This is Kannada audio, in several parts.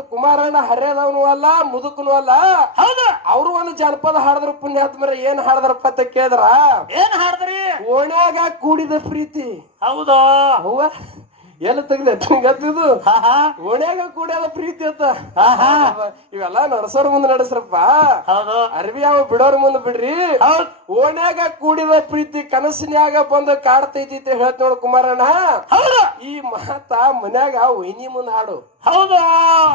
ಮತ್ತ ಕುಮಾರಣ್ಣ ಹರ್ಯದವನು ಅಲ್ಲ ಮುದುಕನು ಅಲ್ಲ. ಹೌದು. ಅವರು ಒಂದು ಜಾನಪದ ಹಾಡಿದ್ರು ಪುಣ್ಯಾತ್ಮರ ಏನ್ ಹಾಡದ್ರಪ್ಪ ಅಂತ ಕೇಳಿದ್ರ? ಏನ್ ಹಾಡಿದ್ರಿ? ಓಣ್ಯಾಗ ಕೂಡಿದ ಪ್ರೀತಿ. ಹೌದಾ? ಅವ್ವ ಎಲ್ಲ ತೆಗ್ದೆ ಗತ್ತಿದು ಓಣ್ಯಾಗ ಕೂಡ್ಯಾದ ಪ್ರೀತಿ ಅಂತ. ಇವೆಲ್ಲ ನಡ್ಸೋರ್ ಮುಂದೆ ನಡೆಸ್ರಪ್ಪ. ಅರ್ವಿ ಯಾವ ಬಿಡೋರ್ ಮುಂದೆ ಬಿಡ್ರಿ. ಓಣ್ಯಾಗ ಕೂಡಿದ ಪ್ರೀತಿ ಕನಸಿನ್ಯಾಗ ಬಂದು ಕಾಡ್ತೈತಿ ಅಂತ ಹೇಳ್ತ ನೋಡು ಕುಮಾರಣ್ಣ. ಈ ಮಾತ ಮನ್ಯಾಗ ವೈನಿ ಮುಂದ್ ಹಾಡು. ಹೌದಾ.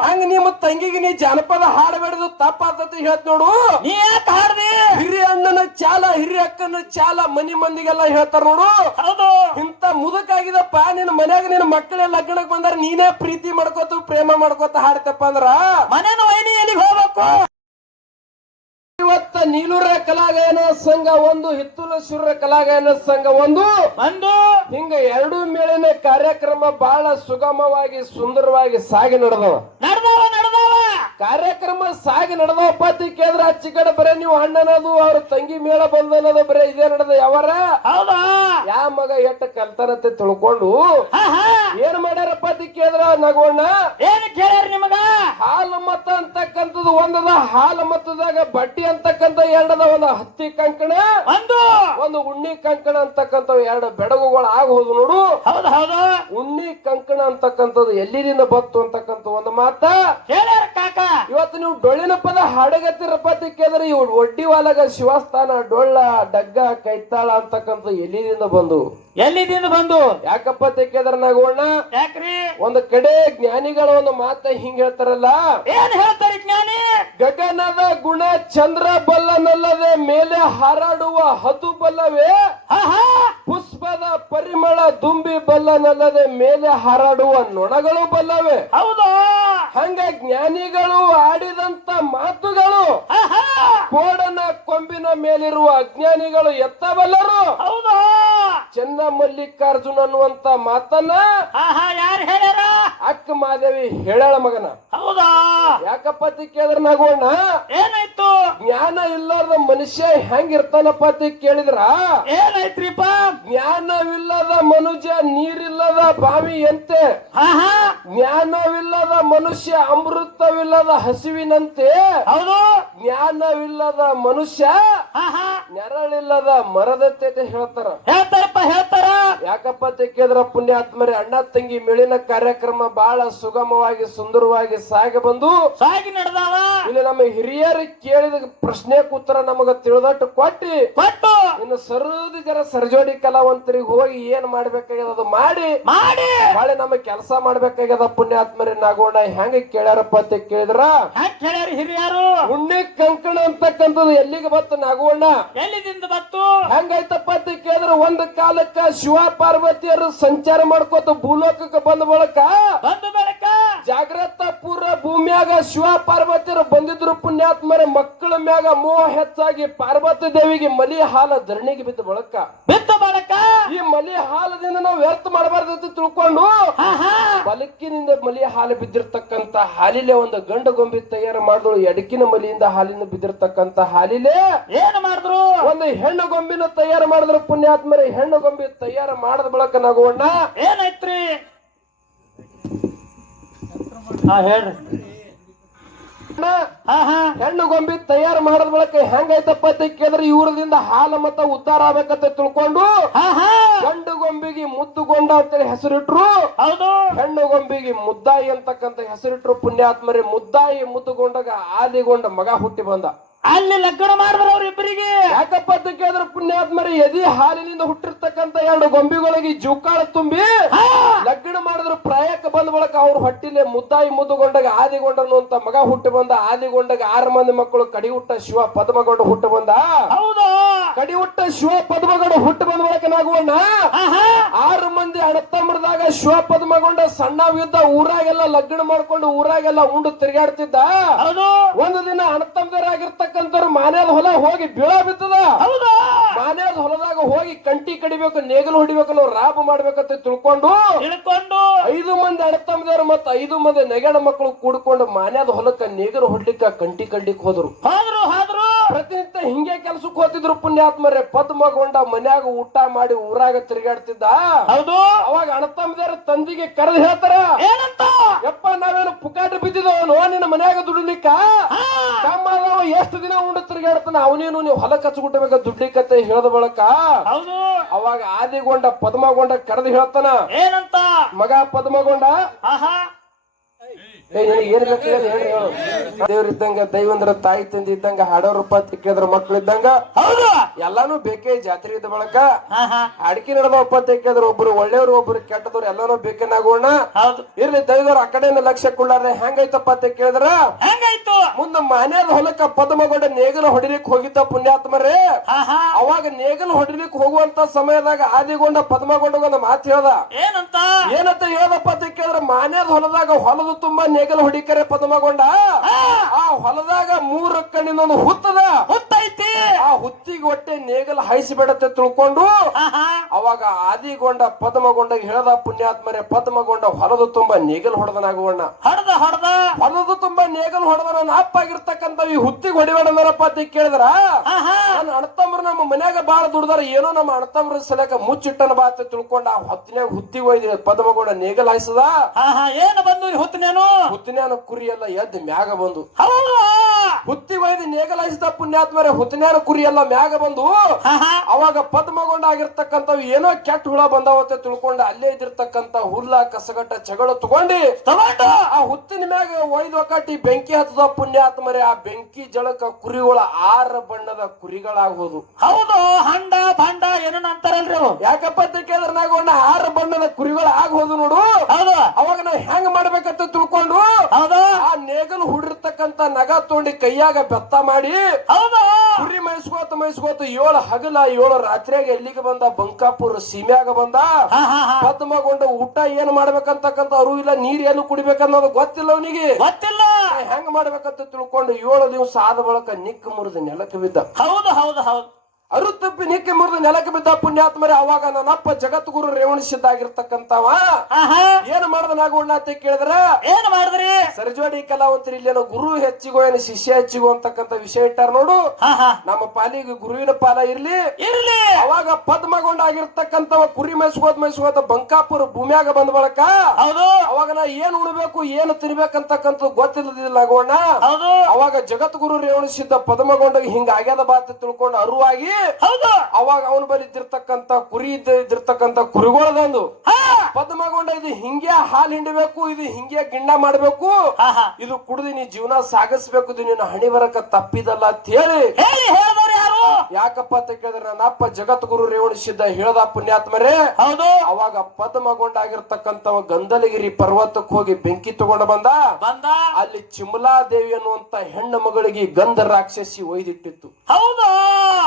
ಹಂಗ ನಿಮ್ಮ ತಂಗಿಗೆ ನೀ ಜಾನಪದ ಹಾಡಬೇಡದು ತಪ್ಪಾತತಿ ಹೇಳ್ತ ನೋಡು. ನೀ ಯಾಕೆ ಹಾಡ್ದಿ? ಹಿರಿಯ ಅಣ್ಣನ ಚಾಲ ಹಿರಿಯ ಅಕ್ಕನ ಚಾಲ ಮನಿ ಮಂದಿಗೆಲ್ಲ ಹೇಳ್ತಾರ ನೋಡು. ಹೌದು. ಇಂತ ಮುದುಕಾಗಿದಪ್ಪ ನಿನ್ನ ಮನ್ಯಾಗ ನಿನ್ನ ಮಕ್ಕಳೇ ಲಗ್ನಕ್ ಬಂದಾರ ನೀನೇ ಪ್ರೀತಿ ಮಾಡ್ಕೋತ ಪ್ರೇಮ ಮಾಡ್ಕೋತ ಹಾಡ್ತಪ್ಪ ಅಂದ್ರ ಮನೇನ ವೈನಿ ಎಲ್ಲಿಗೆ ಹೋಗ್ಬೇಕು. ಇವತ್ತ ನೀಲೂರ ಕಲಾಗಾಯನ ಸಂಘ ಒಂದು ಹಿತ್ತುಲಶೂರ ಕಲಾಗಾಯನ ಸಂಘ ಒಂದು. ಒಂದು. ಹಿಂಗ ಎರಡು ಮೇಳಿನ ಕಾರ್ಯಕ್ರಮ ಬಹಳ ಸುಗಮವಾಗಿ ಸುಂದರವಾಗಿ ಸಾಗಿ ನಡ್ದಾವ. ನಡ್ದಾವ. ಕಾರ್ಯಕ್ರಮ ಸಾಗಿ ನಡೆದ ಅಂತ ಕೇಂದ್ರ ಅಚ್ಚಿ ಕಡೆ ಬರೇ ನೀವು ಅಣ್ಣನದು ಅವ್ರ ತಂಗಿ ಮೇಳ ಬಂದನದು ಬರೇ ಇದೇ ನಡೆದ ಯಾವಾರ? ಹೌದಾ? ಯಾ ಮಗ ಎಟ್ಟ ಕಲ್ತಾನಂತೆ ತಿಳ್ಕೊಂಡು ಏನ್ ಮಾಡ್ಯಾರಪ್ಪ ಅಂತ ಕೇಂದ್ರ ನಗೋಣ್ಣ ಏನ್ ಕೇಳ್ಯಾರ ನಿಮಗ? ಹಾಲು ಮತ ಅಂತಕ್ಕಂಥದ್ದು ಒಂದದ ಹಾಲು ಮತದಾಗ ಬಟ್ಟಿ ಅಂತಕ್ಕಂಥ ಎರಡದ ಒಂದು ಹತ್ತಿ ಕಂಕಣ ಒಂದು. ಒಂದು ಉಣ್ಣಿ ಕಂಕಣ ಅಂತಕ್ಕಂಥ ಎರಡು ಬೆಡಗುಗಳು ಆಗ ಹೋದು ನೋಡು. ಹೌದು ಹೌದು. ಉಣ್ಣಿ ಕಂಕಣ ಅಂತಕ್ಕಂಥದ್ದು ಎಲ್ಲಿದಿಂದ ಬತ್ತು ಅಂತಕ್ಕಂಥ ಒಂದು ಮಾತ. ಕೇಳ್ಯಾರ ಕಾಕ? ಇವತ್ತು ನೀವು ಡೊಳ್ಳಿನ ಪದ ಹಾಡಗತ್ತಿರಪ್ಪ ತಿಕ್ಕಿದ್ರೆ ಇವ್ ಒಡ್ಡಿ ವಾಲಗ ಶಿವಸ್ಥಾನ ಡೊಳ್ಳ ಡಗ್ಗ ಕೈತಾಳ ಅಂತಕ್ಕಂಥ ಎಲ್ಲಿದಿಂದ ಬಂದು? ಎಲ್ಲಿದಿಂದ ಬಂದು? ಯಾಕಪ್ಪ ಅಂತ ಕೇಳಿದ್ರೆ ನಗೋಣ ಯಾಕ್ರಿ? ಒಂದು ಕಡೆ ಜ್ಞಾನಿಗಳ ಒಂದು ಮಾತ ಹಿಂಗ್ ಹೇಳ್ತಾರಲ್ಲ? ಏನ್ ಹೇಳ್ತಾರೆ ಜ್ಞಾನಿ? ಗಗನದ ಗುಣ ಚಂದ್ರ ಬಲ್ಲನಲ್ಲದೆ ಮೇಲೆ ಹಾರಾಡುವ ಹದು ಬಲ್ಲವೇ? ಪುಷ್ಪದ ಪರಿಮಳ ದುಂಬಿ ಬಲ್ಲನಲ್ಲದೆ ಮೇಲೆ ಹಾರಾಡುವ ನೊಣಗಳು ಬಲ್ಲವೇ? ಹೌದು. ಹಂಗ ಜ್ಞಾನಿಗಳು ಆಡಿದಂತ ಮಾತುಗಳು. ಕೋಡನ ಕೊಂಬಿನ ಮೇಲಿರುವ ಅಜ್ಞಾನಿಗಳು ಎತ್ತಬಲ್ಲರು. ಹೌದಾ. ಚೆನ್ನ ಮಲ್ಲಿಕಾರ್ಜುನ್ ಅನ್ನುವಂತ ಮಾತನ್ನ ಯಾರು ಹೇಳ್ಯಾರ? ಅಕ್ಕ ಮಾದೇವಿ ಹೇಳ ಮಗನ. ಹೌದಾ? ಯಾಕಪ್ಪ ತಿಕ್ಕೇದ್ರ ಕೇಳಿದ್ರ ನಗೋಣ ಏನಾಯ್ತು? ಜ್ಞಾನ ಇಲ್ಲದ ಮನುಷ್ಯ ಹೆಂಗಿರ್ತಾನಪ್ಪ ಅಂತ ಕೇಳಿದ್ರ? ಏನಾಯ್ತ್ರಿಪ್ಪ? ಜ್ಞಾನವಿಲ್ಲದ ಮನುಷ್ಯ ನೀರಿಲ್ಲದ ಬಾವಿ ಎಂತೆ? ಜ್ಞಾನವಿಲ್ಲದ ಮನುಷ್ಯ ಅಮೃತವಿಲ್ಲದ ಹಸಿವಿನಂತೆ? ಹೌದು. ಜ್ಞಾನವಿಲ್ಲದ ಮನುಷ್ಯ ನೆರಳಿಲ್ಲದ ಮರದಂತೆ ಅಂತ ಹೇಳ್ತಾರ. ಹೇಳ್ತಾರಪ್ಪ ಹೇಳ್ತಾರ. ಯಾಕಪ್ಪ ಅಂತ ಕೇಳಿದ್ರ ಪುಣ್ಯಾತ್ಮರಿ ಅಣ್ಣ ತಂಗಿ ಮೇಳಿನ ಕಾರ್ಯಕ್ರಮ ಬಹಳ ಸುಗಮವಾಗಿ ಸುಂದರವಾಗಿ ಸಾಗಿ ಬಂದು ಸಾಗಿ ನಡೆದಾವ. ಇಲ್ಲಿ ನಮ್ಮ ಹಿರಿಯರು ಕೇಳಿದ ಪ್ರಶ್ನೆ ಉತ್ತರ ನಮಗ ತಿಳಿದಟ್ಟು ಕೊಟ್ಟಿ. ಕೊಟ್ಟು. ಇನ್ನು ಸರದಿ ಜರ ಸರ್ಜೋಡಿ ಕಲಾವಂತರಿಗೆ ಹೋಗಿ ಏನ್ ಮಾಡ್ಬೇಕಾಗ್ಯದ ಅದು ಮಾಡಿ. ಮಾಡಿ. ಬಾಳೆ ನಮಗ್ ಕೆಲಸ ಮಾಡ್ಬೇಕಾಗ್ಯದ ಪುಣ್ಯಾತ್ಮರಿ ನಾಗೋಣ ಹೆಂಗ ಕೇಳ್ಯಾರಪ್ಪ ಅಂತ ಕೇಳಿದ್ರ. ಕೇಳ್ಯಾರ ಹೇಳ್ಯಾರ ಹಿರಿಯರು? ಉಣ್ಣಿ ಕಂಕಣ ಅಂತಕ್ಕಂಥದ್ದು ಎಲ್ಲಿಗೆ ಬತ್ತು ನಾಗೋಣ? ಎಲ್ಲಿದಿಂದ ಬತ್ತು ಹೆಂಗೈತಪ್ಪ ಅಂತ ಕೇಳಿದ್ರ ಒಂದ್ ಕಾಲಕ್ಕ ಶಿವ ಪಾರ್ವತಿಯರು ಸಂಚಾರ ಮಾಡ್ಕೋತ ಭೂಲೋಕಕ್ಕೆ ಬಂದ ಬಳಕ. ಬಂದ ಬೆಳಕ ಜಾಗ್ರತ ಪೂರ್ವ ಭೂಮಿಯಾಗ ಶಿವ ಪಾರ್ವತಿಯರು ಬಂದಿದ್ರು ಪುಣ್ಯಾತ್ಮರ ಮಕ್ಕಳ ಮ್ಯಾಗ ಮೋಹ ಹೆಚ್ಚಾಗಿ ಪಾರ್ವತಿ ದೇವಿಗೆ ಮಲಿ ಹಾಲ ಧರಣಿಗೆ ಬಿದ್ದ ಬಳಕ. ಬಿದ್ದ ಬಳಕ? ಈ ಮಲಿ ಹಾಲದಿಂದ ನಾವು ವ್ಯರ್ಥ ಮಾಡಬಾರ್ದು ತಿಳ್ಕೊಂಡು ಹಾ ಹಾ. ಬಲಕಿನಿಂದ ಮಲಿ ಹಾಲು ಬಿದ್ದಿರ್ತಕ್ಕಂತ ಹಾಲಿಲೆ ಒಂದು ಗಂಡು ಗೊಂಬಿ ತಯಾರು ಮಾಡಿದ್ರು ಎಡಕಿನ ಮಲಿಯಿಂದ ಹಾಲಿನ ಬಿದ್ದಿರ್ತಕ್ಕಂತ ಹಾಲಿಲೆ ಏನ್ ಮಾಡಿದ್ರು? ಒಂದು ಹೆಣ್ಣು ಗೊಂಬಿನ ತಯಾರು ಮಾಡಿದ್ರು ಪುಣ್ಯಾತ್ಮರ ಹೆಣ್ಣು ಗೊಂಬೆ ತಯಾರು ಮಾಡದ ಬಳಕ ನಗೋಣ ಏನಾಯ್ತ್ರಿ? ಹಾ ಹೇಳ್ರಿ. ಹೆಣ್ಣು ಗೊಂಬಿ ತಯಾರು ಮಾಡದ ಬಳಕ ಹೆಂಗೈತಪ್ಪ ಅಂತ ಕೇಳಿದ್ರೆ ಇವ್ರದಿಂದ ಹಾಲು ಮತ್ತ ಉದ್ದಾರ ಆಗ್ಬೇಕಂತ ತಿಳ್ಕೊಂಡು ಹಾ ಹಾ. ಗಂಡು ಗೊಂಬಿಗೆ ಮುದ್ದುಗೊಂಡ ಅಂತೇಳಿ ಹೆಸರಿಟ್ರು. ಹೌದು. ಹೆಣ್ಣು ಗೊಂಬಿಗೆ ಮುದ್ದಾಯಿ ಅಂತಕ್ಕಂತ ಹೆಸರಿಟ್ರು ಪುಣ್ಯಾತ್ಮರಿ. ಮುದ್ದಾಯಿ ಮುದ್ದುಗೊಂಡಾಗ ಆದಿಗೊಂಡ ಮಗ ಹುಟ್ಟಿ ಬಂದ. ಅಲ್ಲಿ ಲಗ್ನ ಮಾಡಿದ್ರ ಅವ್ರಿಬ್ಬರಿಗೆ ಯಾಕಪ್ಪ ಅಂತ ಕೇಳಿದ್ರೆ ಪುಣ್ಯಾತ್ಮರಿ ಎದಿ ಹಾಲಿನಿಂದ ಹುಟ್ಟಿರ್ತಕ್ಕಂತ ಎರಡು ಗೊಂಬಿಗಳಿಗೆ ಜೂಕಾಳ ತುಂಬಿ ಲಗ್ನ ಮಾಡಿದ್ರು ಪ್ರಾಯಕ್ಕೆ ಬಂದ ಬಳಕ ಅವ್ರ ಹೊಟ್ಟಿಲೆ ಮುದ್ದಾಯಿ ಮುದ್ದುಗೊಂಡಾಗ ಆದಿಗೊಂಡನು ಅಂತ ಮಗ ಹುಟ್ಟು ಬಂದ ಆದಿಗೊಂಡಾಗ ಆರು ಮಂದಿ ಮಕ್ಕಳು ಕಡಿ ಹುಟ್ಟ ಶಿವ ಪದ್ಮಗೊಂಡ ಹುಟ್ಟು ಬಂದ. ಹೌದು? ಕಡಿ ಹುಟ್ಟ ಶಿವ ಪದ್ಮಗೊಂಡ ಹುಟ್ಟು ಬಂದ ಬಳಕ ನಾಗುವಣ್ಣ ಆರು ಮಂದಿ ಅಣ್ಣತಮ್ಮರದಾಗ ಶಿವ ಪದ್ಮಗೊಂಡ ಯುದ್ಧ ಊರಾಗೆಲ್ಲ ಲಗ್ನ ಮಾಡ್ಕೊಂಡು ಊರಾಗೆಲ್ಲ ಉಂಡು ತಿರುಗಾಡ್ತಿದ್ದ. ಒಂದು ದಿನ ಅಣ್ಣತಮ್ಮದರಾಗಿರ್ತಕ್ಕಂಥವ್ರು ಮಾನ್ಯದ ಹೊಲ ಹೋಗಿ ಬೀಳ ಬಿತ್ತದ ಮಾನ್ಯದ ಹೊಲದಾಗ ಹೋಗಿ ಕಂಟಿ ಕಡಿಬೇಕು ನೇಗಲು ಹೊಡಿಬೇಕು ರಾಬ್ ಮಾಡ್ಬೇಕಂತ ತಿಳ್ಕೊಂಡು ತಿಳ್ಕೊಂಡು ಐದು ಮಂದಿ ಅಣ್ಣತಮ್ಮದವ್ರು ಮತ್ತ ಐದು ಮಂದಿ ನೆಗಣ ಮಕ್ಕಳು ಕೂಡ್ಕೊಂಡು ಮಾನ್ಯದ ಹೊಲಕ್ಕ ನೇಗರು ಹೊಡ್ಲಿಕ್ಕ ಕಂಟಿ ಕಡ್ಲಿಕ್ ಹೋದ್ರು. ಹೋದ್ರು ಹೋದ್ರು. ಪ್ರತಿನಿತ್ಯ ಹಿಂಗೆ ಕೆಲ್ಸಕ್ಕೆ ಹೋಗ್ತಿದ್ರು ಪುಣ್ಯಾತ್ಮರೇ ಪದ್ಮಗೊಂಡ ಮನ್ಯಾಗ ಊಟ ಮಾಡಿ ಊರಾಗ ತಿರುಗಾಡ್ತಿದ್ದ. ಹೌದು. ಅವಾಗ ಅಣ್ಣತಮ್ಮದೇರ ತಂದಿಗೆ ಕರೆದು ಹೇಳ್ತಾರ ಏನಂತ? ಯಪ್ಪ ನಾವೇನು ಪುಕಾಟ ಬಿದ್ದಿದವನು ನಿನ್ನ ಮನ್ಯಾಗ ದುಡಿಲಿಕ್ಕ? ತಮ್ಮ ಎಷ್ಟು ದಿನ ಉಂಡು ತಿರುಗಾಡ್ತಾನ ಅವನೇನು ನೀವು ಹೊಲ ಕಚ್ಚಿಬಿಟ್ಟಬೇಕ ದುಡ್ಲಿಕ್ಕತ್ತೆ ಹೇಳದ ಬಳಕ? ಹೌದು. ಅವಾಗ ಆದಿಗೊಂಡ ಪದ್ಮಗೊಂಡ ಕರೆದು ಹೇಳ್ತಾನ. ಏನಂತ? ಮಗ ಪದ್ಮಗೊಂಡ? ಆಹಾ. ಏನ್ ಬೇಕು ಇದ್ದಂಗ ದೈವಂದ್ರ ತಾಯಿ ತಂದಿ ಇದ್ದಂಗ ಹಾಡೋ ರೂಪ ತಿಕ್ಕಿದ್ರ ಮಕ್ಳು ಇದ್ದಂಗ. ಹೌದು. ಎಲ್ಲಾನು ಬೇಕೇ ಜಾತ್ರೆ ಇದ್ದ ಬಳಕ. ಅಡಿಕೆ ನಡೆದವಪ್ಪ ತಿಕ್ಕಿದ್ರ ಒಬ್ರು ಒಳ್ಳೆಯವ್ರು ಒಬ್ರು ಕೆಟ್ಟದವ್ರು ಎಲ್ಲಾನು ಬೇಕೇನಾಗೋಣ. ಇರ್ಲಿ ದೈವದವ್ರ ಆ ಕಡೆಯಿಂದ ಲಕ್ಷ್ಯ ಕೊಡ್ಲಾರ್ದೆ ಹೆಂಗೈತಪ್ಪ ಅಂತ ಕೇಳಿದ್ರ. ಮುಂದ ಮನೆಯದ ಹೊಲಕ್ಕ ಪದ್ಮಗೊಂಡ ನೇಗಲ ಹೊಡಿಲಿಕ್ ಹೋಗಿದ್ದ ಪುಣ್ಯಾತ್ಮರೇ ಅವಾಗ ನೇಗಲ ಹೊಡಿಲಿಕ್ ಹೋಗುವಂತ ಸಮಯದಾಗ ಆದಿಗೊಂಡ ಪದ್ಮಗೊಂಡ ಒಂದು ಮಾತು ಹೇಳ್ದ. ಏನಂತ? ಏನಂತ ಹೇಳಪ್ಪ ಅಂತ ಕೇಳಿದ್ರೆ ಮಾನ್ಯದ ಹೊಲದಾಗ ಹೊಲದ ತುಂಬಾ ನೇಗಲ ಹೊಡಿಕರೆ ಪದ್ಮಗೊಂಡ. ಆ ಹೊಲದಾಗ ಮೂರ ಕಣ್ಣಿನೊಂದು ಹುತ್ತದ. ಹುತ್ತೈತಿ ಆ ಹುತ್ತಿಗೆ ಹೊಟ್ಟೆ ನೇಗಲ್ ಹಾಯಿಸಿಬಿಡತ್ತೆ ತಿಳ್ಕೊಂಡು ಅವಾಗ ಆದಿಗೊಂಡ ಪದ್ಮಗೊಂಡ ಹೇಳದ ಪುಣ್ಯಾತ್ಮರೆ ಪದ್ಮಗೊಂಡ ಹೊರದು ತುಂಬಾ ನೇಗಲ್ ಹೊಡೆದನಾಗುವಣ್ಣ. ಹೊಡೆದ ಹೊಡೆದ? ಹೊಲದ ತುಂಬಾ ನೇಗಲ್ ಹೊಡೆದ ನನ್ನ ಅಪ್ಪ ಆಗಿರ್ತಕ್ಕಂತ ಈ ಹುತ್ತಿಗೆ ಹೊಡಿಬೇಡಂದ್ರಪ್ಪ ಅಂತ ಕೇಳಿದ್ರ? ನನ್ನ ನಮ್ಮ ಮನ್ಯಾಗ ಬಾಳ ದುಡ್ದಾರ ಏನೋ ನಮ್ಮ ಅಣ್ತಮ್ರ ಸಲಕ ಮುಚ್ಚಿಟ್ಟನ ಬಾತ ತಿಳ್ಕೊಂಡ ಆ ಹೊತ್ತಿನಾಗ ಹುತ್ತಿಗೆ ಹೋಯ್ದಿ ಪದ್ಮಗೊಂಡ ನೇಗಲ್ ಹಾಯಿಸದ? ಏನು ಬಂದು ಹುತ್ತಿನೇನು ಹುತ್ತಿನ ಕುರಿ ಎಲ್ಲ ಎದ್ದು ಮ್ಯಾಗ ಬಂದು. ಹುತ್ತಿ ಒಯ್ದು ನೇಗಲ್ ಹಾಯಿಸಿದ ಪುಣ್ಯಾತ್ಮರೇ ಹುತ್ತಿನ್ಯಾನ ಕುರಿ ಎಲ್ಲ ಮ್ಯಾಗ ಬಂದು ಅವಾಗ ಪದ್ಮಗೊಂಡ ಆಗಿರತಕ್ಕಂತ ಏನೋ ಕೆಟ್ಟ ಹುಳ ಬಂದಾವತ್ತೆ ತಿಳ್ಕೊಂಡ ಅಲ್ಲೇ ಇದ್ದಿರ್ತಕ್ಕಂತ ಹುಲ್ಲ ಕಸಗಟ್ಟ ಚಗಳ ತಗೊಂಡಿ ತಗೊಂಡು. ಆ ಹುತ್ತಿನ ಮ್ಯಾಗ ಒಯ್ದು ಕಟ್ಟಿ ಬೆಂಕಿ ಹತ್ತದ ಪುಣ್ಯಾತ್ಮರೇ ಆ ಬೆಂಕಿ ಜಳಕ ಕುರಿಗಳ ಆರ ಬಣ್ಣದ ಕುರಿಗಳಾಗೋದು. ಹೌದು ಹಂಡ ಭಂಡ ಏನೋ ಅಂತಾರಲ್ರಿ ಯಾಕಪ್ಪ ಅಂತ ನಾಗೋಣ ಆರ ಬಣ್ಣದ ಕುರಿಗಳ ಆಗೋದು ನೋಡು. ಹೌದು. ಅವಾಗ ನಾವು ಹೆಂಗ್ ಮಾಡ್ಬೇಕಂತ ತಿಳ್ಕೊಂಡು ಹೌದಾ. ಆ ನೇಗಲ್ ಹುಡಿರ್ತಕ್ಕಂತ ನಗ ತೋಂಡಿ ಕೈಯಾಗ ಬೆತ್ತ ಮಾಡಿ ಹೌದು. ಕುರಿ ಮೈಸ್ಕೋತ ಮೈಸ್ಕೋತ ಏಳು ಹಗಲ ಏಳು ರಾತ್ರಿಯಾಗ ಎಲ್ಲಿಗೆ ಬಂದ? ಬಂಕಾಪುರ ಸೀಮ್ಯಾಗ ಬಂದ. ಪದ್ಮಗೊಂಡ ಊಟ ಏನ್ ಮಾಡ್ಬೇಕಂತಕ್ಕಂತ ಅರು ಇಲ್ಲ ನೀರ್ ಏನು ಕುಡಿಬೇಕನ್ನೋದು ಗೊತ್ತಿಲ್ಲ ಅವನಿಗೆ. ಗೊತ್ತಿಲ್ಲ. ಹೆಂಗ್ ಮಾಡ್ಬೇಕಂತ ತಿಳ್ಕೊಂಡು ಏಳು ದಿವಸ ಆದ ಬಳಕ ನಿಕ್ಕ ಮುರಿದ ನೆಲಕ್ಕೆ ಬಿದ್ದ. ಹೌದು ಹೌದು ಹೌದು. ಅರು ತಪ್ಪಿ ನಿಕ್ಕೆ ಮುರಿದ ನೆಲಕ್ಕೆ ಬಿದ್ದ ಪುಣ್ಯಾತ್ಮರೇ? ಅವಾಗ ನನ್ನಪ್ಪ ಜಗದ್ಗುರು ಜಗತ್ಗುರು ರೇವಣಿಸಿದ್ದಾಗಿರ್ತಕ್ಕಂಥವ ಏನ್ ಮಾಡಿದ ನಾಗೋಣ ಅಂತ ಕೇಳಿದ್ರ? ಏನ್ ಮಾಡಿದ್ರಿ? ಸರ್ಜೋಡಿ ಕಲಾವಂತರು ಇಲ್ಲೇನೋ ಗುರು ಹೆಚ್ಚಿಗೋ ಏನು ಶಿಷ್ಯ ಹೆಚ್ಚಿಗೋ ಅಂತಕ್ಕಂತ ವಿಷಯ ಇಟ್ಟಾರ ನೋಡು. ನಮ್ಮ ಪಾಲಿಗೆ ಗುರುವಿನ ಪಾಲ ಇರ್ಲಿ. ಇರ್ಲಿ. ಅವಾಗ ಪದ್ಮಗೊಂಡ ಆಗಿರ್ತಕ್ಕಂತವ ಕುರಿ ಮೇಯಿಸ್ಕೋತ ಮೇಯಿಸ್ಕೋತ ಬಂಕಾಪುರ ಭೂಮಿಯಾಗ ಬಂದ ಬಳಕ. ಹೌದು. ಅವಾಗ ನಾ ಏನ್ ಉಣ್ಬೇಕು ಏನು ತಿನ್ಬೇಕಂತಕ್ಕಂತ ಗೊತ್ತಿಲ್ಲದಿಲ್ಲ ನಾಗೋಣ ಅವಾಗ ಜಗದ್ಗುರು ರೇವಣಿಸಿದ್ದ ಪದ್ಮಗೊಂಡಗೆ ಹಿಂಗ ಆಗ್ಯದ ಬಾತ ತಿಳ್ಕೊಂಡು ಅರುವಾಗಿ ಹೌದು? ಅವಾಗ ಅವನ ಬಳಿ ಇದ್ದಿರ್ತಕ್ಕಂತ ಕುರಿ ಇದ್ದ ಇದ್ದಿರ್ತಕ್ಕಂತ ಕುರಿಗಳದಂದು ಪದ್ಮಗೊಂಡ ಇದು ಹಿಂಗೆ ಹಾಲು ಹಿಂಡಬೇಕು ಇದು ಹಿಂಗೆ ಗಿಂಡ ಮಾಡಬೇಕು ಇದು ಕುಡಿದು ನೀ ಜೀವನ ಸಾಗಿಸ್ಬೇಕು ಇದು ನಿನ್ನ ಹಣಿ ಬರಕ ತಪ್ಪಿದಲ್ಲ ಅಂತ ಹೇಳಿ. ಹೇಳಿ ಹೇಳಿದವ್ರು ಯಾರು? ಯಾಕಪ್ಪ ಅಂತ ಕೇಳಿದ್ರೆ ನನ್ನ ಅಪ್ಪ ಜಗದ್ಗುರು ರೇವಣಿಸಿದ್ದ ಹೇಳದ ಪುಣ್ಯಾತ್ಮರೇ ಹೌದು. ಅವಾಗ ಪದ್ಮಗೊಂಡ ಆಗಿರ್ತಕ್ಕಂತವ ಗಂಧಲಗಿರಿ ಪರ್ವತಕ್ಕೆ ಹೋಗಿ ಬೆಂಕಿ ತಗೊಂಡು ಬಂದ. ಬಂದ. ಅಲ್ಲಿ ಚಿಮ್ಲಾ ದೇವಿ ಅನ್ನುವಂತ ಹೆಣ್ಣು ಮಗಳಿಗೆ ಗಂಧ ರಾಕ್ಷಸಿ ಒಯ್ದಿಟ್ಟಿತ್ತು. ಹೌದು.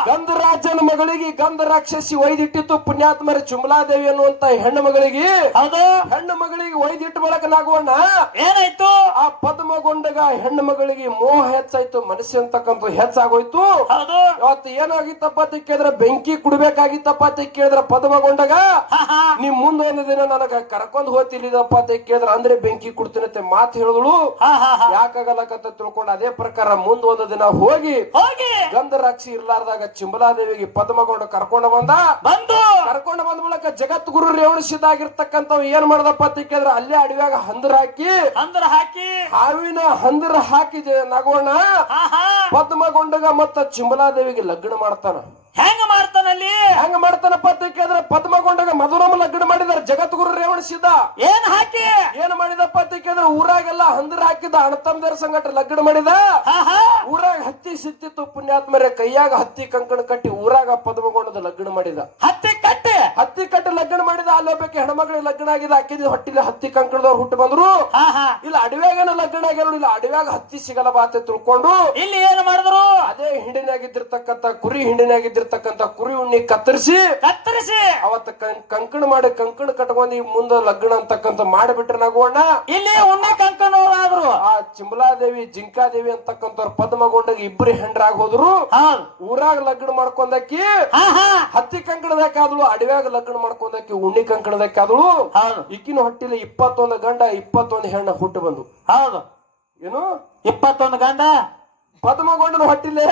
ಗಂಧರಾಜನ ಮಗಳಿಗೆ ಗಂಧ ರಾಕ್ಷಸಿ ಒಯ್ದಿಟ್ಟಿತ್ತು ಪುಣ್ಯಾತ್ಮರ ಚಿಮಲಾದೇವಿ ಅನ್ನುವಂತ ಹೆಣ್ಣು ಮಗಳಿಗೆ. ಹೌದು. ಹೆಣ್ಣು ಮಗಳಿಗೆ ಒಯ್ದಿಟ್ಟು ಬಳಕನಾಗೋಣ ಏನಾಯ್ತು? ಆ ಪದ್ಮಗೊಂಡಗ ಹೆಣ್ಣು ಮಗಳಿಗೆ ಮೋಹ ಹೆಚ್ಚಾಯ್ತು ಮನಸ್ಸು ಅಂತಕ್ಕಂಥ ಹೆಚ್ಚಾಗೋಯ್ತು. ಹೌದು. ಇವತ್ತು ಏನಾಗಿತ್ತಪ್ಪ ಅಂತ ಕೇಳಿದ್ರೆ ಬೆಂಕಿ ಕುಡ್ಬೇಕಾಗಿತ್ತಪ್ಪ ಅಂತ ಕೇಳಿದ್ರ ಪದ್ಮಗೊಂಡಗ? ನಿಮ್ ಮುಂದೊಂದು ನೀ ಮುಂದೆ ಒಂದು ದಿನ ನನಗ ಕರ್ಕೊಂಡ್ ಹೋತಿಲ್ಲಿದಪ್ಪ ಅಂತ ಕೇಳಿದ್ರ ಅಂದ್ರೆ ಬೆಂಕಿ ಕುಡ್ತೀನಂತೆ ಮಾತು ಹೇಳಿದಳು? ಯಾಕಾಗಲ್ಲಕಂತ ತಿಳ್ಕೊಂಡು ಅದೇ ಪ್ರಕಾರ ಮುಂದ ಒಂದು ದಿನ ಹೋಗಿ ಹೋಗಿ. ಗಂಧ ರಾಕ್ಷಿ ಇರ್ಲಾರ್ದಾಗ ಚಿಂಬಲಾದೇವಿಗೆ ಪದ್ಮಗೊಂಡ ಕರ್ಕೊಂಡು ಬಂದ? ಬಂದು. ಕರ್ಕೊಂಡು ಬಂದ ಮೂಲಕ ಜಗದ್ಗುರು ರೇವಣಿಸಿದಾಗಿರ್ತಕ್ಕಂತ ಏನ್ ಮಾಡ್ದಪ್ಪ ಅಂತ ಕೇಳಿದ್ರೆ ಅಲ್ಲೇ ಅಡಿವಾಗ ಹಂದ್ರ ಹಾಕಿ. ಅಂದ್ರ ಹಾಕಿ. ಹಾವಿನ ಹಂದ್ರ ಹಾಕಿ ನಗೋಣ. ಪದ್ಮಗೊಂಡಗ ಮತ್ತ ಚಿಂಬಲಾದೇವಿಗೆ ಲಗ್ನ ಮಾಡ್ತಾನ. ಹೆಂಗ ಮಾಡ್ತಾನ ಹೆಂಗ ಮಾಡ್ತಾನಪ್ಪ ಕೇಳಿದ್ರೆ ಪದ್ಮಗೊಂಡಗ ಮಧುರಮ ಲಗ್ನ ಮಾಡಿದಾರೆ. ಜಗದ್ಗುರು ರೇವಣಿಸಿದ ಏನ್ ಹಾಕಿ? ಏನ್ ಮಾಡಿದಪ್ಪ ಕೇಳಿದ್ರೆ ಊರಾಗೆಲ್ಲ ಹಂದ್ರ ಹಾಕಿದ ಅಣತಂದರ ಸಂಗಟ ಲಗ್ನ ಮಾಡಿದ. ಊರಾಗ ಹತ್ತಿ ಸಿತ್ತಿತ್ತು ಪುಣ್ಯಾತ್ಮರೇ ಕೈಯಾಗ ಹತ್ತಿ ಕಂಕಣ ಕಟ್ಟಿ ಊರಾಗ ಪದ್ಮಗೊಂಡದ ಲಗ್ನ ಮಾಡಿದ. ಹತ್ತಿ ಕಟ್ಟಿ? ಹತ್ತಿ ಕಟ್ಟಿ ಲಗ್ನ ಮಾಡಿದ ಅಲ್ಲಿ ಒಬ್ಬಕ್ಕೆ ಹೆಣ್ಮಗಳಿಗೆ ಲಗ್ನ ಆಗಿದೆ. ಹಾಕಿದ ಹೊಟ್ಟಿಲಿ ಹತ್ತಿ ಕಂಕಣದವ್ರು ಹುಟ್ಟು ಬಂದ್ರು. ಇಲ್ಲ ಅಡವ್ಯಾಗನ ಲಗ್ನ ಆಗ್ಯಾರ ನೋಡಿ, ಇಲ್ಲ ಅಡವ್ಯಾಗ ಹತ್ತಿ ಸಿಗಲ್ಲ ಬಾತೆ ತಿಳ್ಕೊಂಡು ಇಲ್ಲಿ ಏನ್ ಮಾಡಿದ್ರು? ಅದೇ ಹಿಂಡಿನಾಗಿದ್ದಿರ್ತಕ್ಕಂತ ಕುರಿ ಹಿಂಡಿನಾಗಿದ್ದಿರ್ತಕ್ಕಂತ ಕುರಿ ಉಣ್ಣಿ ಕತ್ತರಿಸಿ. ಕತ್ತರಿಸಿ. ಅವತ್ತು ಕಂಕಣ ಮಾಡಿ ಕಂಕಣ ಕಟ್ಕೊಂಡು ಈ ಮುಂದೆ ಲಗ್ನ ಅಂತಕ್ಕಂತ ಮಾಡಿಬಿಟ್ರೆ ನಗುವಣ್ಣ? ಇಲ್ಲಿ ಉಣ್ಣೆ ಕಂಕಣವರಾದ್ರು. ಆ ಚಿಂಬಲಾದೇವಿ ಜಿಂಕಾದೇವಿ ಅಂತಕ್ಕಂಥವ್ರ ಪದ್ಮಗೊಂಡಾಗ ಇಬ್ಬರು ಹೆಂಡ್ರಾಗ ಹೋದ್ರು. ಹೌದು ಊರಾಗ ಲಗ್ನ ಮಾಡ್ಕೊಂಡಾಕಿ ಹಾ ಹಾ. ಹತ್ತಿ ಕಂಕಣದಕ್ಕಾದ್ಲು ಅಡವ್ಯಾಗ ಲಗ್ನ ಮಾಡ್ಕೊಂಡಾಕಿ ಉಣ್ಣಿ ಕಂಕಣದಕ್ಕಾದ್ಲು ಈಕಿನ ಹೊಟ್ಟಿಲಿ ಇಪ್ಪತ್ತೊಂದು ಗಂಡ ಇಪ್ಪತ್ತೊಂದು ಹೆಣ್ಣು ಹುಟ್ಟು ಬಂದು. ಹೌದು. ಏನು? ಇಪ್ಪತ್ತೊಂದು ಗಂಡ? ಪದ್ಮಗೊಂಡನ ಹೊಟ್ಟಿಲೆ?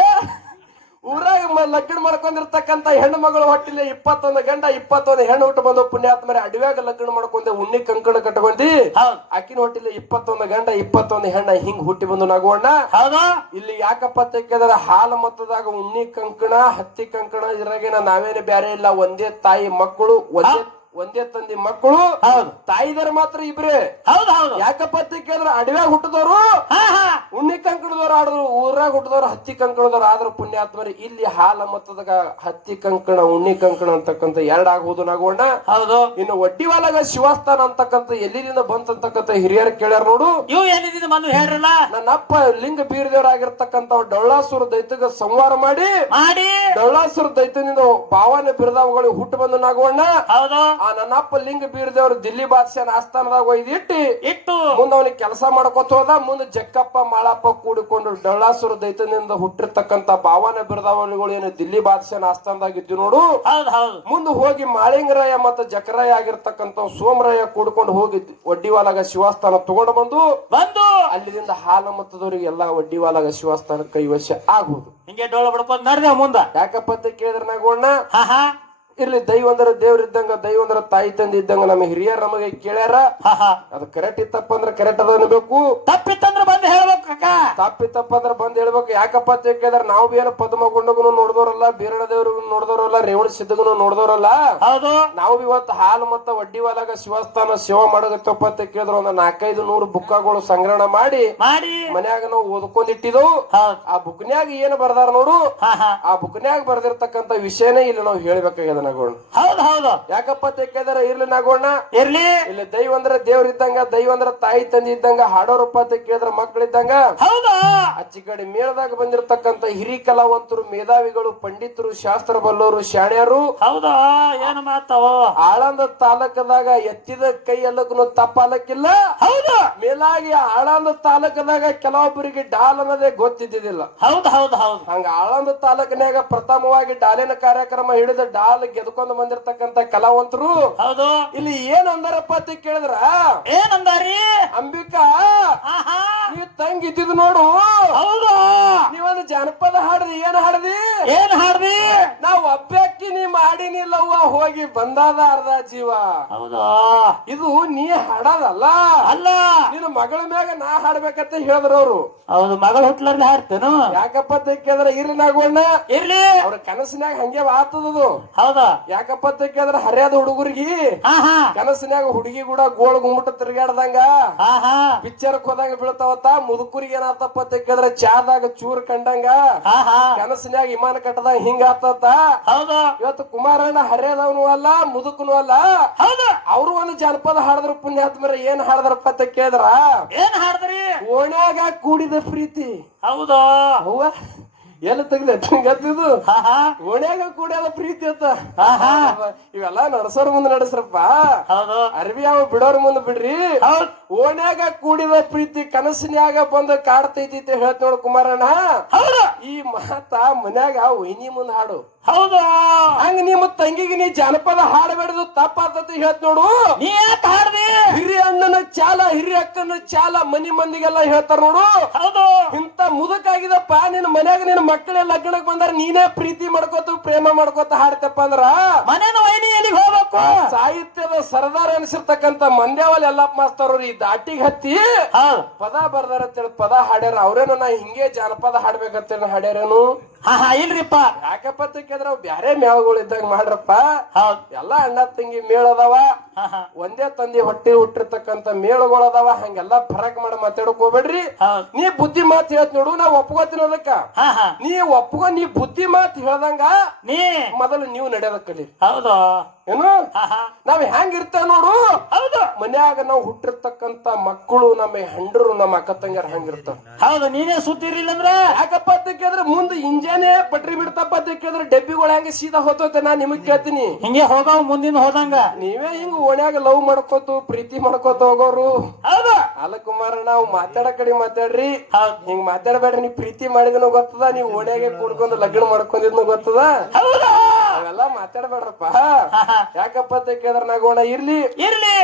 ಊರಾಗ ಲಗ್ನ ಮಾಡ್ಕೊಂಡಿರ್ತಕ್ಕಂಥ ಹೆಣ್ಣು ಮಗಳು ಹೊಟ್ಟಿಲೆ ಇಪ್ಪತ್ತೊಂದು ಗಂಡ ಇಪ್ಪತ್ತೊಂದು ಹೆಣ್ಣು ಹುಟ್ಟು ಬಂದು ಪುಣ್ಯಾತ್ಮರೆ ಅಡವ್ಯಾಗ ಲಗ್ನ ಮಾಡ್ಕೊಂಡೆ ಉಣ್ಣಿ ಕಂಕಣ ಕಟ್ಕೊಂಡಿ. ಅಕ್ಕಿನ ಆಕಿನ ಹೊಟ್ಟಿಲೆ ಇಪ್ಪತ್ತೊಂದು ಗಂಡ ಇಪ್ಪತ್ತೊಂದು ಹೆಣ್ಣ ಹಿಂಗ್ ಹುಟ್ಟಿ ಬಂದು ನಗುವಣ್ಣ. ಹೌದು. ಇಲ್ಲಿ ಯಾಕಪ್ಪ ತೆಕ್ಕದ್ರ ಹಾಲು ಮೊತ್ತದಾಗ ಉಣ್ಣಿ ಕಂಕಣ ಹತ್ತಿ ಕಂಕಣ ಇದ್ರಾಗೇನ ನಾವೇನು ಬ್ಯಾರೆ ಇಲ್ಲ ಒಂದೇ ತಾಯಿ ಮಕ್ಕಳು ಒಂದೇ ಒಂದೇ ತಂದಿ ಮಕ್ಕಳು ಹೌದು. ತಾಯಿದಾರ ಮಾತ್ರ ಇಬ್ರೇ. ಹೌದು ಹೌದು. ಯಾಕಪ್ಪ ಕೇಳಿದ್ರೆ ಅಡವ್ಯಾಗ ಹುಟ್ಟಿದವರು ಹಾ ಹಾ. ಉಣ್ಣಿ ಕಂಕಣದವ್ರು ಆಡಿದ್ರು ಊರಾಗ ಹುಟ್ಟದವ್ರು ಹತ್ತಿ ಕಂಕಣದವ್ರು ಆದ್ರ ಪುಣ್ಯಾತ್ಮರಿ. ಇಲ್ಲಿ ಹಾಲ ಮತ್ತದಗ ಹತ್ತಿ ಕಂಕಣ ಉಣ್ಣಿ ಕಂಕಣ ಅಂತಕ್ಕಂಥ ಎರಡ್ ಆಗುವುದು ನಾಗೋಣ ಹೌದು. ಇನ್ನು ಒಡ್ಡಿವಾಲಾಗ ಶಿವಸ್ಥಾನ ಅಂತಕ್ಕಂಥ ಎಲ್ಲಿಂದ ಬಂತಂತಕ್ಕಂಥ ಹಿರಿಯರು ಕೇಳ್ಯಾರ ನೋಡು. ಇವು ಮನು ಬಂದು ಹೇಳ್ರಲ್ಲ? ನನ್ನಪ್ಪ ಲಿಂಗ ಬೀರದೇವರಾಗಿರ್ತಕ್ಕಂಥ ಡೊಳ್ಳಾಸುರ ದೈತಗ ಸಂವಾರ ಮಾಡಿ ಮಾಡಿ. ಡೊಳ್ಳಾಸುರ ದೈತನಿಂದ ಭಾವನೆ ಬಿರದಾವಗಳು ಹುಟ್ಟು ಬಂದು ನಾಗೋಣ ಹೌದು. ಆ ನನ್ನಪ್ಪ ಲಿಂಗ ಬೀರದೇವ್ರು ದಿಲ್ಲಿ ಬಾದಶಾನ ಆಸ್ಥಾನದಾಗ ಒಯ್ದು ಇಟ್ಟಿ ಇಟ್ಟು ಮುಂದ ಅವನಿಗೆ ಕೆಲಸ ಮಾಡ್ಕೊತ ಹೋದ ಮುಂದೆ ಜಕ್ಕಪ್ಪ ಮಾಳಪ್ಪ ಕೂಡಿಕೊಂಡು ಡಳ್ಳಾಸುರ ದೈತನಿಂದ ಹುಟ್ಟಿರ್ತಕ್ಕಂತ ಭಾವನೆ ಬಿರದಾವಳಿಗಳು ಏನು ದಿಲ್ಲಿ ಬಾದಶಾನ ಆಸ್ಥಾನದಾಗ ಇದ್ದು ನೋಡು. ಮುಂದೆ ಹೋಗಿ ಮಾಳಿಂಗರಾಯ ಮತ್ತು ಜಕರಾಯ ಆಗಿರ್ತಕ್ಕಂಥ ಸೋಮರಾಯ ಕೂಡ್ಕೊಂಡು ಹೋಗಿ ಒಡ್ಡಿವಾಲಾಗ ಶಿವಸ್ಥಾನ ತಗೊಂಡು ಬಂದು ಬಂದು ಅಲ್ಲಿಂದ ಹಾಲ ಮತ್ತದವರಿಗೆ ಎಲ್ಲಾ ಒಡ್ಡಿವಾಲಾಗ ಶಿವಸ್ಥಾನ ವರ್ಷ ಆಗುವುದು ಹಿಂಗೆ ಡೋಳ ಬಡ್ಕೊಂಡ್ ನಡ್ದೆ ಮುಂದ. ಯಾಕಪ್ಪ ಅಂತ ಕೇಳಿದ್ರೆ ನಾಗೋಣ ಇರ್ಲಿ ದೈವಂದ್ರ ದೇವ್ರ ಇದ್ದಂಗ ದೈವ ಅಂದ್ರ ತಾಯಿ ತಂದೆ ಇದ್ದಂಗ ನಮ್ಮ ಹಿರಿಯರ್ ನಮಗೆ ಕೇಳ್ಯಾರ? ಅದು ಕರೆಕ್ಟ್ ಇತ್ತಪ್ಪ ಅಂದ್ರೆ ಕರೆಕ್ಟ್ ಅದ ಅನ್ಬೇಕು. ತಪ್ಪಿತ್ತಂದ್ರ ಬಂದ್ ಹೇಳ್ಬೇಕು ತಪ್ಪಿತ್ತಪ್ಪ ಅಂದ್ರೆ ಬಂದ್ ಹೇಳ್ಬೇಕು. ಯಾಕಪ್ಪ ಅಂತ ನಾವ್ ನಾವು ಬಿ ಏನೋ ಪದ್ಮಗೊಂಡಗೂ ನೋಡ್ದವ್ರಲ್ಲ ಬೀರಣ ದೇವ್ರಿಗೂ ನೋಡ್ದವ್ರಲ್ಲ ರೇವಣ ಸಿದ್ಧಗುನು ನೋಡ್ದವ್ರಲ್ಲ ಹೌದು. ನಾವು ಇವತ್ತು ಹಾಲು ಮತ್ತ ಒಡ್ಡಿವಾಲಾಗ ಶಿವಸ್ಥಾನ ಸೇವಾ ಮಾಡಗತ್ತಪ್ಪ ಅಂತ ಕೇಳಿದ್ರು. ಒಂದು ನಾಲ್ಕೈದು ನೂರು ಬುಕ್ಕಗಳು ಸಂಗ್ರಹಣ ಮಾಡಿ ಮಾಡಿ. ಮನ್ಯಾಗ ನಾವು ಓದ್ಕೊಂಡಿಟ್ಟಿದ್ದೆವು ಹೌದು. ಆ ಬುಕ್ನ್ಯಾಗ ಏನು ಬರ್ದಾರ ನೋಡು? ಹಾ ಹಾ. ಆ ಬುಕ್ನ್ಯಾಗ ಬರ್ದಿರ್ತಕ್ಕಂತ ವಿಷಯನೇ ಇಲ್ಲಿ ನಾವು ಹೇಳ್ಬೇಕಾಗ್ಯದ ನಗೋಣ. ಹೌದು ಹೌದು. ಯಾಕಪ್ಪ ಅಂತ ಕೇಳಿದ್ರೆ ಇರ್ಲಿ ನಗೋಣ. ಇರ್ಲಿ. ಇಲ್ಲಿ ದೈವ ಅಂದ್ರೆ ದೇವ್ರ ಇದ್ದಂಗ ದೈವ ಅಂದ್ರೆ ತಾಯಿ ತಂದೆ ಇದ್ದಂಗ ಹಾಡೋರಪ್ಪ ಅಂತ ಕೇಳಿದ್ರ ಮಕ್ಕಳಿದ್ದಂಗ ಹೌದು. ಅಚ್ಚಿ ಕಡೆ ಮೇಳದಾಗ ಬಂದಿರತಕ್ಕಂತ ಹಿರಿ ಕಲಾವಂತರು ಮೇಧಾವಿಗಳು ಪಂಡಿತರು ಶಾಸ್ತ್ರ ಬಲ್ಲವರು ಶಾಣ್ಯರು ಹೌದು ಏನು ಮಾತಾವು ಆಳಂದ ತಾಲೂಕದಾಗ ಎತ್ತಿದ ಕೈ ಎಲ್ಲಕ್ಕೂ ತಪ್ಪಾಲಕ್ಕಿಲ್ಲ ಹೌದು. ಮೇಲಾಗಿ ಆಳಂದ ತಾಲೂಕದಾಗ ಕೆಲವೊಬ್ಬರಿಗೆ ಡಾಲ್ ಅನ್ನೋದೇ ಗೊತ್ತಿದ್ದಿದ್ದಿಲ್ಲ. ಹೌದು ಹೌದು ಹೌದು. ಹಂಗ ಆಳಂದ ತಾಲೂಕಿನಾಗ ಪ್ರಥಮವಾಗಿ ಡಾಲಿನ ಕಾರ್ಯಕ್ರಮ ಹಿಡಿದ ಡಾಲ್ ಗೆದ್ಕೊಂಡು ಬಂದಿರತಕ್ಕಂತ ಕಲಾವಂತರು ಹೌದು. ಇಲ್ಲಿ ಏನ್ ಅಂದಾರಪ್ಪ ಅಂತ ಕೇಳಿದ್ರ? ಏನಂದಾರಿ ಅಂಬಿಕಾ ನೀವ್ ತಂಗಿ ಇದ್ದಿದ್ ನೋಡು. ಹೌದು. ನೀವೊಂದು ಜಾನಪದ ಹಾಡ್ರಿ ಏನ್ ಹಾಡ್ರಿ ಏನ್ ಹಾಡ್ರಿ ನಾವ್ ಒಬ್ಬಕ್ಕಿ ನೀ ಮಾಡಿನಿಲ್ಲವ್ವ ಹೋಗಿ ಬಂದಾದ ಅರ್ಧ ಜೀವ. ಹೌದು. ಇದು ನೀ ಹಾಡದಲ್ಲ. ಅಲ್ಲ. ನಿನ್ನ ಮಗಳ ಮ್ಯಾಗ ನಾ ಹಾಡ್ಬೇಕಂತ ಹೇಳಿದ್ರು ಅವ್ರು. ಹೌದು ಮಗಳ ಹುಟ್ಲರ್ ಹಾಡ್ತೇನು? ಯಾಕಪ್ಪ ಅಂತ ಕೇಳಿದ್ರೆ ಇರ್ಲಿ ನಾಗೋಣ ಇರ್ಲಿ. ಅವ್ರ ಕನಸಿನಾಗ ಹಂಗೆ ಆತದದು ಹೌದು. ಯಾಕಪ್ಪ ಅಂತ ಕೇಳಿದ್ರೆ ಹರಿಯಾದ ಹುಡುಗರಿಗೆ ಕನಸಿನ್ಯಾಗ ಹುಡುಗಿ ಕೂಡ ಗೋಳ್ ಗುಮ್ಮಟ ತಿರ್ಗಾಡ್ದಂಗ ಪಿಕ್ಚರ್ ಹೋದಂಗ ಬೀಳ್ತಾವತ್ತ ಮುದುಕುರಿಗೆ ಏನಾತಪ್ಪ ಅಂತ ಕೇಳಿದ್ರೆ ಚಾದಾಗ ಚೂರ್ ಕಂಡಂಗ ಕನಸಿನ್ಯಾಗ ವಿಮಾನ ಕಟ್ಟದಾಗ ಹಿಂಗ ಆತತ್ತ ಹೌದು. ಇವತ್ತು ಕುಮಾರಣ್ಣ ಹರ್ಯಾದವನು ಅಲ್ಲ ಮುದುಕನು ಅಲ್ಲ. ಹೌದು. ಅವರು ಒಂದು ಜಾನಪದ ಹಾಡಿದ್ರು ಪುಣ್ಯಾತ್ಮರ ಏನ್ ಹಾಡದ್ರಪ್ಪ ಅಂತ ಕೇಳಿದ್ರ? ಏನ್ ಹಾಡದ್ರಿ? ಓಣ್ಯಾಗ ಕೂಡಿದ ಪ್ರೀತಿ. ಹೌದಾ. ಅವ್ವ. ಎಲ್ಲ ತೆಗ್ದು ಗತ್ತಿದು ಹಾ ಹಾ ಓಣ್ಯಾಗ ಕೂಡ್ಯಾದ ಪ್ರೀತಿ ಅಂತ. ಹಾ ಹಾ ಇವೆಲ್ಲ ನಡ್ಸೋರ್ ಮುಂದೆ ನಡೆಸ್ರಪ್ಪ. ಅರ್ವಿ ಅವ ಯಾವ ಬಿಡೋರ್ ಮುಂದೆ ಬಿಡ್ರಿ. ಓಣ್ಯಾಗ ಕೂಡಿದ ಪ್ರೀತಿ ಕನಸಿನ್ಯಾಗ ಬಂದು ಕಾಡ್ತೈತಿ ಅಂತ ಹೇಳ್ತ ನೋಡು ಕುಮಾರಣ್ಣ. ಈ ಮಾತ ಮನ್ಯಾಗ ವೈನಿ ಮುಂದ್ ಹಾಡು. ಹೌದಾ. ಹಂಗ ನಿಮ್ಮ ತಂಗಿಗೆ ನೀ ಜಾನಪದ ಹಾಡಬೇಡದು ತಪ್ಪಾತತಿ ಹೇಳ್ತ ನೋಡು. ನೀ ಯಾಕೆ ಹಾಡ್ದಿ? ಹಿರಿಯ ಅಣ್ಣನ ಚಾಲ ಹಿರಿಯ ಅಕ್ಕನ ಚಾಲ ಮನಿ ಮಂದಿಗೆಲ್ಲ ಹೇಳ್ತಾರ ನೋಡು. ಹೌದು. ಇಂತ ಮುದುಕಾಗಿದಪ್ಪ ನಿನ್ನ ಮನ್ಯಾಗ ನಿನ್ನ ಮಕ್ಕಳ ಲಗ್ನಕ್ ಬಂದಾರ ನೀನೇ ಪ್ರೀತಿ ಮಾಡ್ಕೋತ ಪ್ರೇಮ ಮಾಡ್ಕೋತ ಹಾಡ್ತಪ್ಪ ಅಂದ್ರ ಮನೇನ ವೈನಿ ಎಲ್ಲಿಗೆ ಹೋಗ್ಬೇಕು. ಸಾಹಿತ್ಯದ ಸರದಾರ ಅನಿಸಿರ್ತಕ್ಕಂತ ಮಂದ್ಯಾವಲ್ ಎಲ್ಲಪ್ಪ ಮಾಸ್ತರ್ ಈ ದಾಟಿಗೆ ಹತ್ತಿ ಪದ ಬರ್ದಾರ ಪದ ಹಾಡ್ಯಾರ. ಅವ್ರೇನು ನಾ ಹಿಂಗೆ ಜಾನಪದ ಹಾಡ್ಬೇಕಂತೇಳಿ ಹಾಡ್ಯಾರೇನು? ಹಾ ಹಾ ಇಲ್ರಿಪ್ಪ ಯಾಕಪ್ಪ ತಕ್ಕಿದ್ರ ಬ್ಯಾರೆ ಮೇಳಗಳು ಇದ್ದಂಗ ಮಾಡ್ರಪ್ಪ. ಹೌದ್ ಎಲ್ಲಾ ಅಣ್ಣ ತಂಗಿ ಮೇಳದವ. ಒಂದೇ ತಂದಿ ಹೊಟ್ಟಿ ಹುಟ್ಟಿರ್ತಕ್ಕಂತ ಮೇಳಗಳದಾವ. ಹಂಗೆಲ್ಲಾ ಹಂಗೆಲ್ಲ ಫರಕ್ ಮಾಡಿ ಮಾತಾಡಕ್ ಹೋಗ್ಬೇಡ್ರಿ. ನೀ ಬುದ್ಧಿ ಮಾತು ಹೇಳ್ತ ನೋಡು ನಾ ಒಪ್ಕೋತೀನಿ ಅದಕ್ಕ. ನೀ ಒಪ್ಕೋ ನೀ ಬುದ್ಧಿ ಮಾತು ಹೇಳ್ದಂಗ ನೀ. ಮೊದಲು ನೀವು ನಡೆಯೋದ ಕಲಿ. ಹೌದು. ಏನು? ನಾವ್ ಹೆಂಗ್ ಇರ್ತೇವ ನೋಡು. ಹೌದು. ಮನ್ಯಾಗ ನಾವು ಹುಟ್ಟಿರ್ತಕ್ಕಂತ ಮಕ್ಕಳು ನಮ್ಮ ಹೆಂಡರು ನಮ್ಮ ಅಕ್ಕ ತಂಗಿಯರ್ ಹೆಂಗಿರ್ತಾವ ಹೌದು ನೀನೇ ಸುತ್ತಿರ್ಲಿಲ್ಲ ಅಂದ್ರ ಯಾಕಪ್ಪ ಅಂತ ಮುಂದೆ ಮುಂದೆ ಇಂಜಾನೇ ಪಟ್ರಿ ಬಿಡ್ತಪ್ಪ ಅಂತ ಕೇಳಿದ್ರೆ ಡಬ್ಬಿಗಳು ಹೆಂಗೆ ಸೀದಾ ಹೋತೈತೆ ನಾ ನಿಮಗ್ ಕೇಳ್ತೀನಿ. ಹಿಂಗೆ ಹೋಗವ್ ಮುಂದಿನ ಹೋದಂಗ. ನೀವೇ ಹಿಂಗ್ ಓಣ್ಯಾಗ ಲವ್ ಮಾಡ್ಕೋತು ಪ್ರೀತಿ ಮಾಡ್ಕೋತ ಹೋಗೋರು. ಹೌದು. ಅಲ್ಲ ಕುಮಾರ ನಾವು ಮಾತಾಡ ಕಡೆ ಮಾತಾಡ್ರಿ. ಹೌದ್. ಹಿಂಗ್ ಮಾತಾಡಬೇಡ್ರಿ ನೀವ್ ಪ್ರೀತಿ ಮಾಡಿದನು ಗೊತ್ತದ ನೀವ್ ಓಣ್ಯಾಗೆ ಕೂಡ್ಕೊಂಡು ಲಗ್ನ ಮಾಡ್ಕೊಂಡಿದ್ನು ಗೊತ್ತದ? ಹೌದು. ಅವೆಲ್ಲ ಮಾತಾಡ್ಬೇಡ್ರಪ್ಪ. ಯಾಕಪ್ಪ ಅಂತ ಕೇಳಿದ್ರೆ ನಾಗೋಣ ಇರ್ಲಿ. ಇರ್ಲಿ.